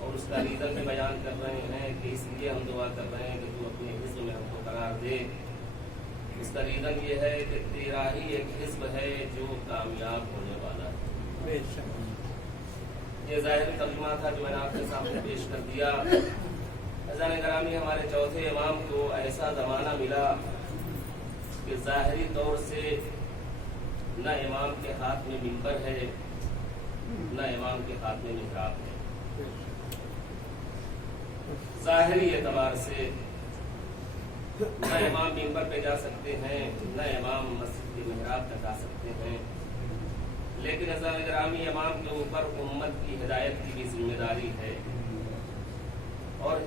اور اس کا ریزن بھی بیان کر رہے ہیں کہ اس لیے ہم دعا کر رہے ہیں کہ تو اپنے حزب میں ہم کو قرار دے. اس کا ریزن یہ ہے کہ تیرا ہی ایک حزب ہے جو کامیاب ہونے والا ہے. یہ ظاہری ترجمہ تھا جو میں نے آپ کے سامنے پیش کر دیا. عزیزان گرامی، ہمارے چوتھے امام کو ایسا زمانہ ملا کہ ظاہری طور سے نہ امام کے ہاتھ میں منبر ہے نہ امام کے ہاتھ میں محراب ہے. ظاہری اعتبار سے نہ امام منبر پہ جا سکتے ہیں نہ امام مسجد کے محراب تک آ سکتے ہیں. لیکن عزیزان گرامی، امام کے اوپر امت کی ہدایت کی بھی ذمہ داری ہے اور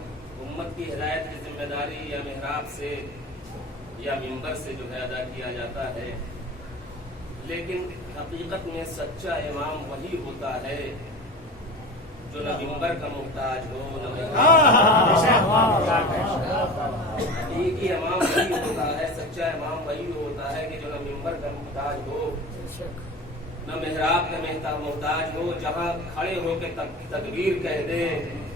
امت کی ہدایت کی ذمہ داری یا محراب سے یا منبر سے جو ہے ادا کیا جاتا ہے، لیکن حقیقت میں سچا امام وہی ہوتا ہے جو نہ منبر کا محتاج ہو نہ حقیقی امام وہی ہوتا ہے، سچا امام وہی ہوتا ہے کہ جو نہ منبر کا محتاج ہو نہ محراب کا محتاج ہو، جہاں کھڑے ہو کے تکبیر کہہ دے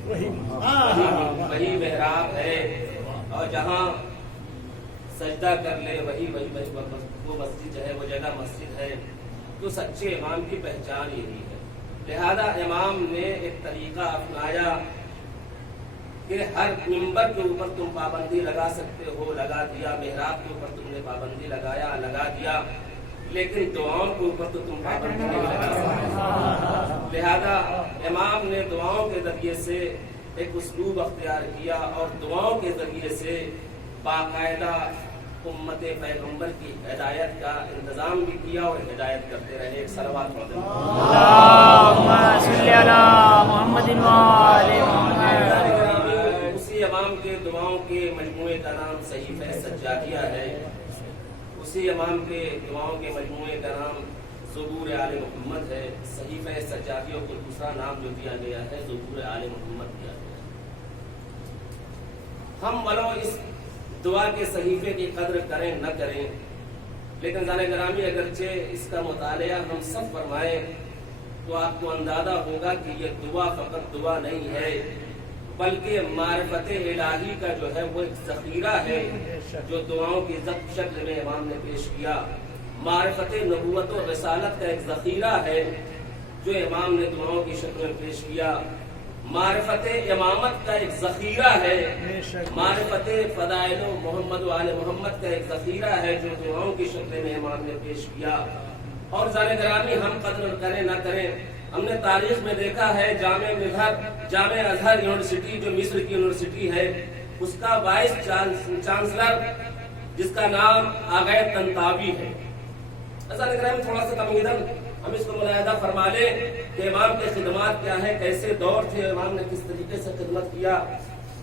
وہی محراب ہے، اور جہاں سجدہ کر لے وہی وہ مسجد جو ہے وہ جگہ مسجد ہے۔ تو سچے امام کی پہچان یہی ہے۔ لہذا امام نے ایک طریقہ اپنایا کہ ہر منبر کے اوپر تم پابندی لگا سکتے ہو، لگا دیا، محراب کے اوپر تم نے پابندی لگایا، لگا دیا، لیکن دعاؤں کے اوپر تو تم پابندی نہیں لگا سکتے۔ لہذا امام نے دعاؤں کے ذریعے سے ایک اسلوب اختیار کیا اور دعاؤں کے ذریعے سے باقاعدہ امت پیغمبر کی ہدایت کا انتظام بھی کیا اور ہدایت کرتے رہے۔ ایک صلوات پڑھتے ہیں اللہم صلی علی محمد وآل محمد۔ اسی امام کے دعاؤں کے مجموعے کا نام صحیفہ سجادیہ ہے، اسی امام کے دعاؤں کے مجموعے کا نام زبور آل محمد ہے۔ صحیفہ سجادیہ کو دوسرا نام جو دیا گیا ہے زبور آل محمد دیا گیا ہے۔ ہم ولو اس دعا کے صحیفے کی قدر کریں نہ کریں، لیکن زان گرامی اگرچہ اس کا مطالعہ ہم سب فرمائیں تو آپ کو اندازہ ہوگا کہ یہ دعا فقط دعا نہیں ہے، بلکہ معرفت الہی کا جو ہے وہ ایک ذخیرہ ہے جو دعاؤں کی شکل میں امام نے پیش کیا۔ معرفت نبوت و رسالت کا ایک ذخیرہ ہے جو امام نے دعاؤں کی شکل میں پیش کیا۔ معرفت امامت کا ایک ذخیرہ ہے، معرفت فضائل محمد و آل محمد کا ایک ذخیرہ ہے جو دعاؤں کی شکل میں امام نے پیش کیا۔ اور زان گرامی ہم قدر کریں نہ کریں، ہم نے تاریخ میں دیکھا ہے جامع ازہر یونیورسٹی جو مصر کی یونیورسٹی ہے، اس کا وائس چانسلر جس کا نام آغا طنطاوی ہے۔ زان گرامی تھوڑا سا تمہیداً ہم اس کو ملاحظہ فرما لیں کہ امام کے خدمات کیا ہیں، کیسے دور تھے، امام نے کس طریقے سے خدمت کیا۔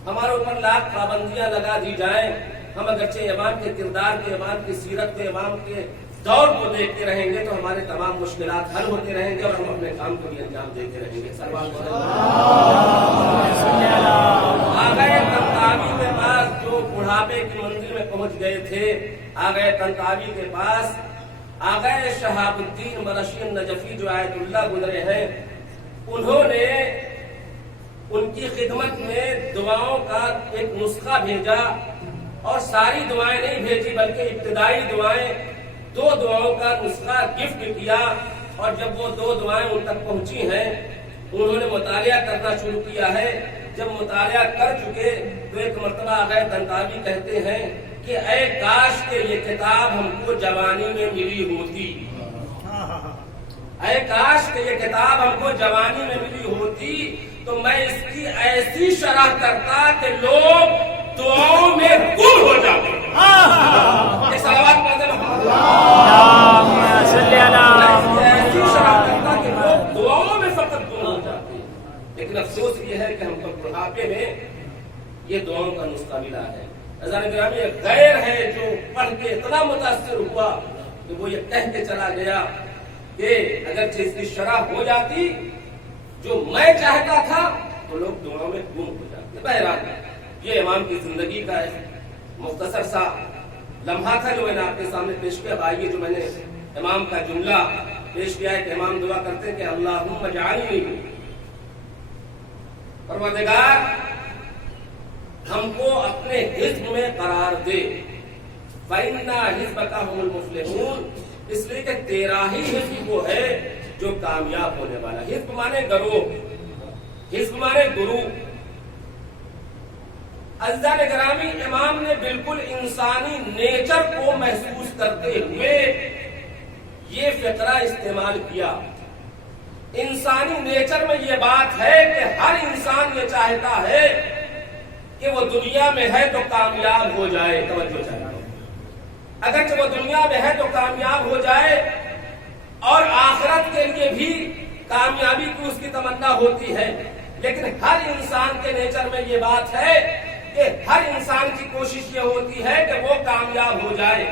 ہمارے اوپر لاکھ پابندیاں لگا دی جائیں، ہم اگرچہ امام کے کردار کے، امام کی سیرت کے، امام کے دور کو دیکھتے رہیں گے تو ہمارے تمام مشکلات حل ہوتے رہیں گے اور ہم اپنے کام کو بھی انجام دیتے رہیں گے۔ آغا طنطاوی کے پاس جو بڑھاپے کی منزل میں پہنچ گئے تھے، آغا طنطاوی کے پاس آغا شہاب الدین مرشی النجفی جو آیت اللہ گزرے ہیں، انہوں نے ان کی خدمت میں دعاؤں کا ایک نسخہ بھیجا، اور ساری دعائیں نہیں بھیجی بلکہ ابتدائی دعائیں، 2 دعاؤں کا نسخہ گفٹ کیا، اور جب وہ 2 دعائیں ان تک پہنچی ہیں انہوں نے مطالعہ کرنا شروع کیا ہے۔ جب مطالعہ کر چکے تو ایک مرتبہ آغا طنطاوی کہتے ہیں کہ اے کاش کہ یہ کتاب ہم کو جوانی میں ملی ہوتی، اے کاش کہ یہ کتاب ہم کو جوانی میں ملی ہوتی تو میں اس کی ایسی شرح کرتا کہ لوگ دعاؤں میں گم ہو جاتے۔ یہ صلوات پڑھتے ہیں ایسی شرح کرتا کہ لوگ دعاؤں میں فقط گم ہو جاتے۔ لیکن افسوس یہ ہے کہ ہم کو بڑھاپے میں یہ دعاؤں کا نسخہ ملا ہے۔ عزیزان گرامی ایک غیر ہے جو پڑھ کے اتنا متاثر ہوا کہ وہ یہ کہہ کے چلا گیا کہ اگرچہ اس کی شرح ہو جاتی جو میں چاہتا تھا تو لوگ دعاؤں میں گم ہو جاتے۔ بہرحال یہ امام کی زندگی کا ایک مختصر سا لمحہ تھا جو میں نے آپ کے سامنے پیش کیا۔ آئیے جو میں نے امام کا جملہ پیش کیا ہے کہ امام دعا کرتے ہیں کہ اللہم اجعلنی، پروردگار ہم کو اپنے حزب میں قرار دے، فَإِنَّا حِزْبَكَ هُمُ الْمُفْلِحُونَ، اس لیے کہ تیرا ہی حزب وہ ہے جو کامیاب ہونے والا۔ حزب مانے گروہ، حزب مانے گروہ۔ عزیزان گرامی امام نے بالکل انسانی نیچر کو محسوس کرتے ہوئے یہ فقرہ استعمال کیا۔ انسانی نیچر میں یہ بات ہے کہ ہر انسان یہ چاہتا ہے کہ وہ دنیا میں ہے تو کامیاب ہو جائے۔ توجہ چاہیے، اگرچہ وہ دنیا میں ہے تو کامیاب ہو جائے اور آخرت کے لیے بھی کامیابی کی اس کی تمنا ہوتی ہے، لیکن ہر انسان کے نیچر میں یہ بات ہے کہ ہر انسان کی کوشش یہ ہوتی ہے کہ وہ کامیاب ہو جائے.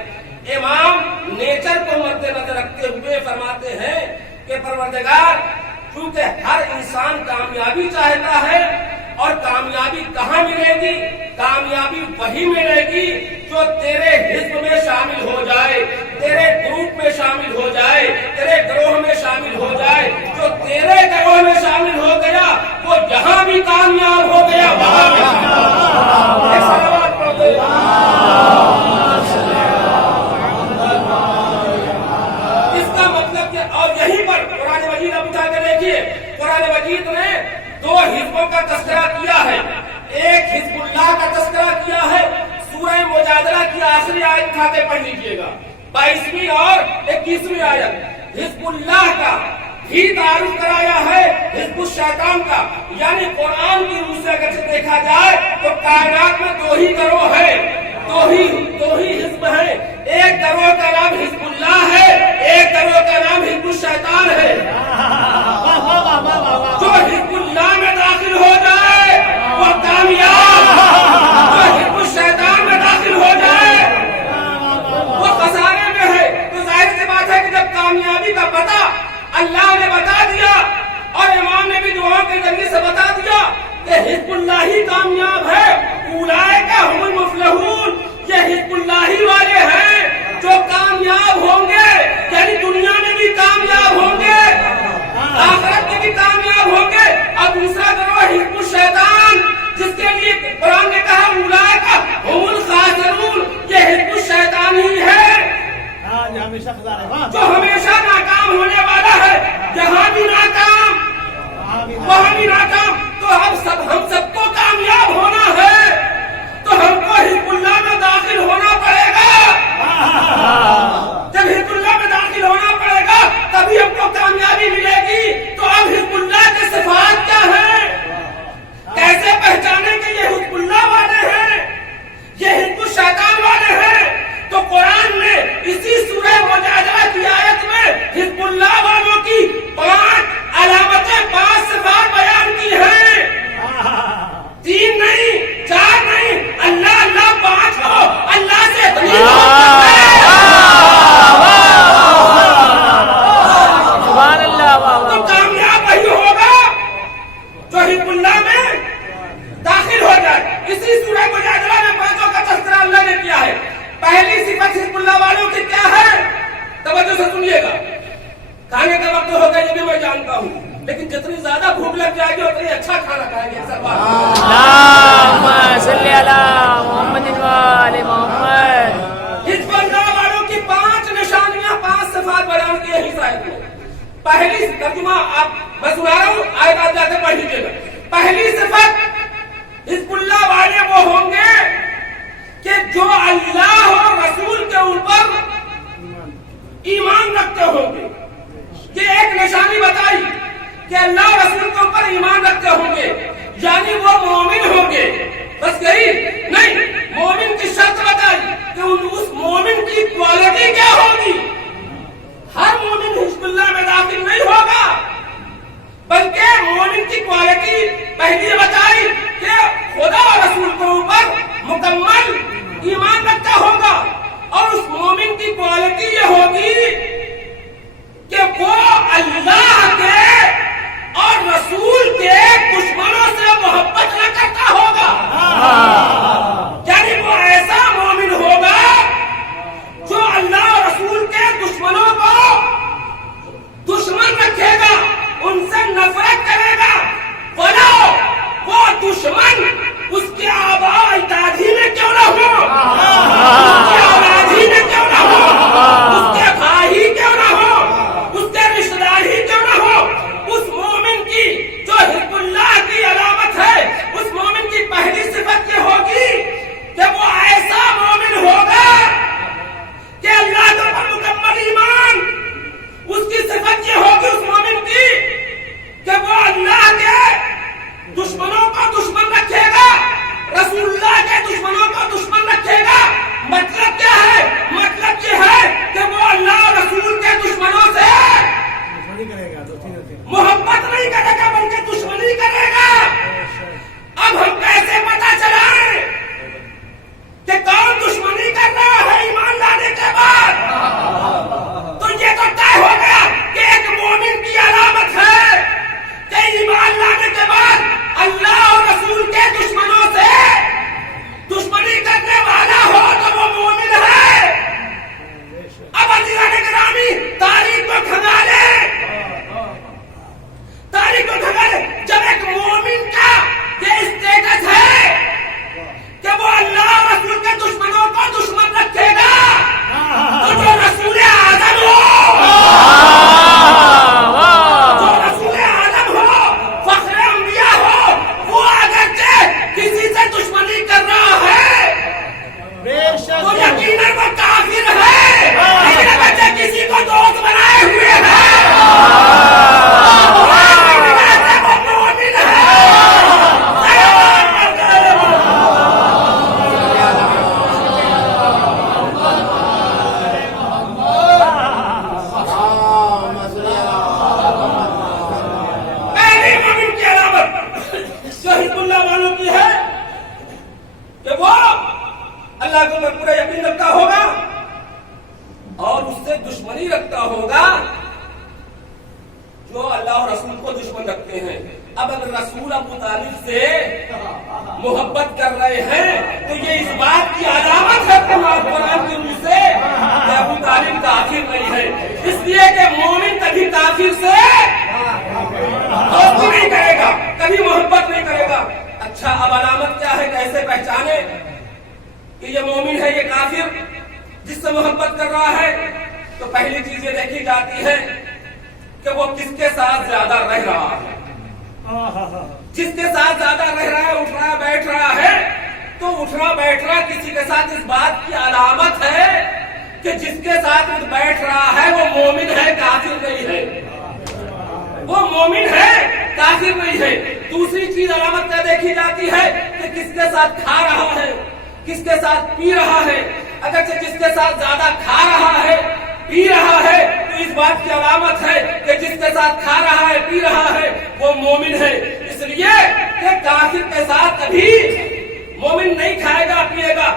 امام نیچر کو مد نظر رکھتے ہوئے فرماتے ہیں کہ پروردگار کیونکہ ہر انسان کامیابی چاہتا ہے اور کامیابی کہاں ملے گی؟ کامیابی وہی ملے گی جو تیرے حزب میں شامل ہو جائے, تیرے گروپ میں شامل ہو جائے, تیرے گروہ میں شامل ہو جائے. جو تیرے گروہ میں شامل ہو گیا وہ جہاں بھی کامیاب ہو گیا وہاں بھی. اس کا مطلب کہ اور یہیں پر قرآن مجید اب اٹھا کے دیکھیے, قرآن مجید نے دو حزبوں کا تذکرہ کیا ہے. ایک حزب اللہ کا تذکرہ کیا ہے. سورہ مجادلہ کی آخری آیت اٹھا کے پڑھ لیجیے گا, 22ویں اور 21ویں آیت. حزب اللہ کا بھی تعارف کرایا ہے حزب الشیطان کا. یعنی قرآن کی روح سے اگر دیکھا جائے تو کائنات میں دو ہی گروہ ہے, دو ہی حزب ہے. ایک گروہ کا نام حزب اللہ ہے, ایک گروہ کا نام حزب الشیطان ہے. جو حزب اللہ میں داخل ہو جائے وہ کامیاب, جو حزب الشیطان میں داخل ہو جائے وہ خسارے میں ہے. تو ظاہر سی بات ہے کہ جب کامیابی کا پتہ اللہ نے بتا دیا اور امام نے بھی دعاؤں کے ذریعے سے بتا دیا کہ حزب اللہ ہی کامیاب ہے. اولئک هم المفلحون, یہ حزب اللہ ہی والے ہیں جو کامیاب ہوں گے. یعنی دنیا میں بھی کامیاب ہوں گے, آخرت میں بھی کامیاب ہوں گے. اور دوسرا گروہ حزب الشیطان جس کے لیے قرآن نے کہا اولئک هم الخاسرون, یہ حزب الشیطان ہی ہے جو ہمیشہ ناکام ہونے والا ہے. جہاں بھی ناکام وہاں بھی ناکام. تو ہم سب کو کامیاب ہونا ہے تو ہم کو حزب اللہ میں داخل ہونا پڑے گا. جب حزب اللہ میں داخل ہونا پڑے گا تبھی ہم کو کامیابی ملے گی. تو اب حزب اللہ کے صفات کیا ہیں, کیسے پہچانے کہ یہ حزب اللہ والے ہیں, یہ حزب الشیطان والے ہیں؟ تو قرآن نے اسی سورہ مجادلہ کی آیت میں حزب اللہ والوں کی 5 علامتیں, 5 صفات بیان کی ہیں. 3 نہیں, 4 نہیں, اللہ اللہ 5 ہو. اللہ سے اتنی تو کامیاب وہی ہوگا جو حزب اللہ میں داخل ہو جائے. اسی سورہ مجادلہ میں 5 کا تذکرہ اللہ نے کیا ہے. پہلی صفت حزب اللہ والوں کی کیا ہے؟ توجہ سے سنیے گا. کھانے کا وقت ہوگا یہ بھی میں جانتا ہوں, لیکن جتنی زیادہ بھوک لگ جائے گی اتنی اچھا کھانا کھائیں گے. اللہم صلی علی محمد و آل محمد. حزب اللہ والوں کی 5 نشانیاں, 5 صفات بیان کی ہے اس آیت میں. پہلی ترجمہ میں سنا رہا ہوں, آیت آپ جا کے پڑھ لیجیے گا. پہلی صفت حزب اللہ والے وہ ہوں گے کہ جو اللہ اور رسول کے اوپر ایمان رکھتے ہوں گے. یہ ایک نشانی بتائی کہ اللہ اور رسول کے اوپر ایمان رکھتے ہوں گے, یعنی وہ مومن ہوں گے. بس یہی نہیں, مومن کی شرط بتائی کہ اس مومن کی کوالٹی کیا ہوگی. ہر مومن حزب اللہ میں داخل نہیں ہوگا, بلکہ مومن کی کوالٹی پہلی بتائی کہ خدا اور رسول کے اوپر مکمل ایمان رکھتا ہوگا. اور اس مومن کی کوالٹی یہ ہوگی کہ وہ اللہ کے اور رسول کے دشمنوں سے محبت نہ کرتا ہوگا. یعنی وہ ایسا مومن ہوگا جو اللہ اور رسول کے دشمنوں کو دشمن رکھے گا, ان سے نفرت کرے گا. بولو وہ دشمن اس کے آباء اجداد ہی میں کیوں نہ ہو, اس کے اولاد ہی میں کیوں نہ ہو, اس کے بھائی ہی کیوں نہ ہو, اس کے رشتہ دار ہی کیوں نہ ہو, اس مومن کی جو حزب اللہ کی علامت ہے, اس مومن کی پہلی صفت یہ ہوگی کہ وہ ایسا مومن ہوگا کہ اللہ کے اوپر مکمل ایمان. اس کی صفت یہ ہوگی اس مومن کی کہ وہ اللہ کے دشمنوں کو دشمن رکھے گا, رسول اللہ کے دشمنوں کو دشمن رکھے گا. مطلب کیا ہے؟ مطلب یہ ہے کہ وہ اللہ اور رسول کے دشمنوں سے محبت نہیں کرے گا بلکہ دشمنی کرے گا. اب ہم کیسے پتہ چلائیں کہ کون دشمنی کر رہا ہے ایمان لانے کے بعد، تو یہ تو طے ہو گیا کہ ایک مومن کی علامت ہے کہ ایمان لانے کے بعد اللہ اور رسول کے دشمنوں سے دشمنی کرنے والا ہو تو وہ مومن ہے۔ اب عزیزان گرامی، تاریخ کو کھنگالے، تاریخ کو کھنگالے۔ جب ایک مومن کا یہ اسٹیٹس ہے کہ وہ اللہ اور رسول کے دشمنوں کو دشمن رکھے گا، تو جو رسول اعظم ہو، جو رسول اعظم ہو، فخر انبیاء ہو، وہ اگرچہ کسی سے دشمنی کر رہا ہے تو یقیناً وہ کافر ہے، لیکن اگرچہ کسی کو دوست بنائے ہوئے ہے اللہ کو میں پورا یقین رکھتا ہوگا اور اس سے دشمنی رکھتا ہوگا جو اللہ اور رسول کو دشمن رکھتے ہیں۔ اب اگر رسول ابو طالب سے محبت کر رہے ہیں تو یہ اس بات کی علامت ہے قرآن کی روح سے کہ ابو طالب کافر نہیں ہے، اس لیے کہ مومن کبھی کافر سے دوستی نہیں کرے گا، کبھی محبت نہیں کرے گا۔ اچھا، اب علامت کیا ہے، کیسے پہچانے کہ یہ مومن ہے، یہ کافر جس سے محبت کر رہا ہے؟ تو پہلی چیز یہ دیکھی جاتی ہے کہ وہ کس کے ساتھ زیادہ رہ رہا ہے۔ جس کے ساتھ زیادہ رہ رہا ہے، اٹھ رہا ہے، بیٹھ رہا ہے، تو اٹھنا بیٹھنا کسی کے ساتھ اس بات کی علامت ہے کہ جس کے ساتھ بیٹھ رہا ہے وہ مومن ہے، کافر نہیں ہے، وہ مومن ہے، کافر نہیں ہے۔ دوسری چیز علامت کیا دیکھی جاتی ہے کہ کس کے ساتھ کھا رہا ہے، کس کے ساتھ پی رہا ہے۔ اگرچہ جس کے ساتھ زیادہ کھا رہا ہے، پی رہا ہے، تو اس بات کی علامت ہے کہ جس کے ساتھ کھا رہا ہے، پی رہا ہے، وہ مومن ہے۔ اس لیے کہ کافر کے ساتھ کبھی مومن نہیں کھائے گا، پیے گا۔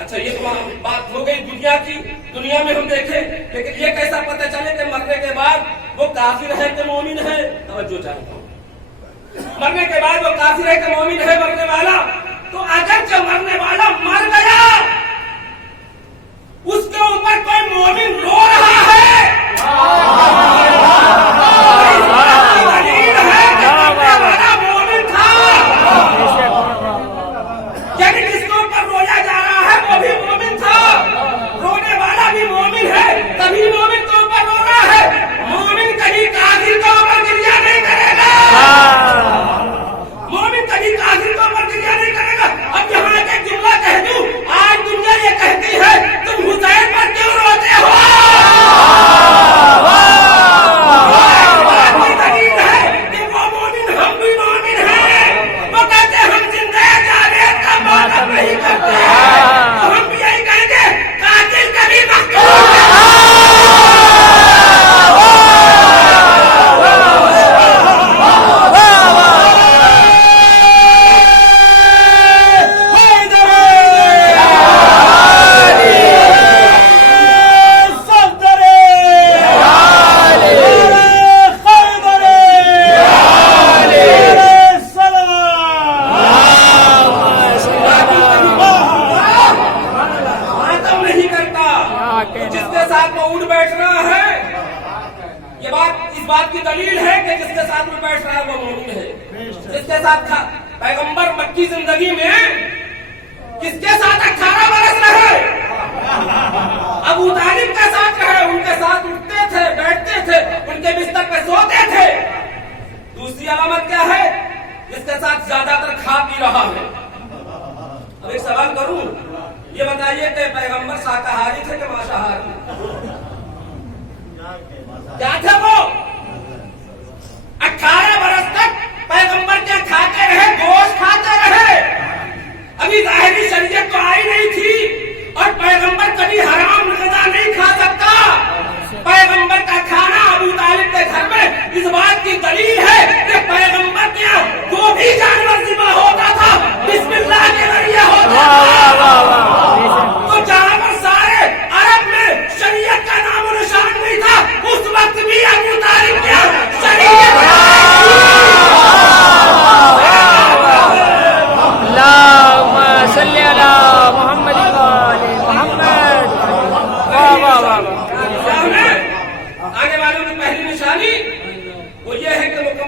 اچھا، یہ تو بات ہو گئی دنیا کی، دنیا میں ہم دیکھیں، لیکن یہ کیسا پتہ چلے کہ مرنے کے بعد وہ کافر ہے کہ مومن ہے؟ توجہ چاہتا ہوں، مرنے کے بعد وہ کافر ہے کہ مومن ہے مرنے والا؟ تو اگر جو مرنے والا مر گیا، اس کے اوپر کوئی مومن رو رہا ہے، دلیل ہے کہ مرنے والا مومن تھا، یعنی جس کے اوپر رویا جا رہا ہے وہ بھی مومن تھا، رونے والا بھی مومن ہے، تبھی مومن کے اوپر رو رہا ہے۔ مومن کبھی کافر کے اوپر گریہ نہیں کرے گا، مومن کبھی کافر کے اوپر گریہ نہیں کرے گا۔ اب یہاں ایک جملہ کہہ دوں، آج دنیا یہ کہتی ہے تم حسین پر کیوں روتے ہو؟ بات کی دلیل ہے کہ وہ مومن، ہم بھی مومن ہیں، وہ کہتے ہم زندہ جاوید کا ماتم نہیں کرتے ہیں، تو ہم بھی یہی کہیں گے قاتل کبھی مقتول پیغمبر مکی زندگی میں کس کے ساتھ 18 برس رہے؟ ابو طالب کے ساتھ رہے، ان کے ساتھ اٹھتے تھے، بیٹھتے تھے، ان کے بستر پہ سوتے تھے۔ دوسری علامت کیا ہے؟ جس کے ساتھ زیادہ تر کھا پی رہا ہے۔ اب ایک سوال کروں، یہ بتائیے کہ پیغمبر شاکاہاری تھے کہ مانساہاری؟ کیا تھے وہ؟ 18 برس تک پیغمبر کیا کھاتے رہے؟ گوشت کھاتے رہے۔ ابھی ظاہری شریعت تو آئی نہیں تھی اور پیغمبر کبھی حرام غذا نہیں کھا سکتا۔ پیغمبر کا کھانا ابو طالب کے گھر میں اس بات کی دلیل ہے کہ پیغمبر کیا جو بھی جانور ذبح ہوتا تھا بسم اللہ کے ذریعے ہوتا تھا۔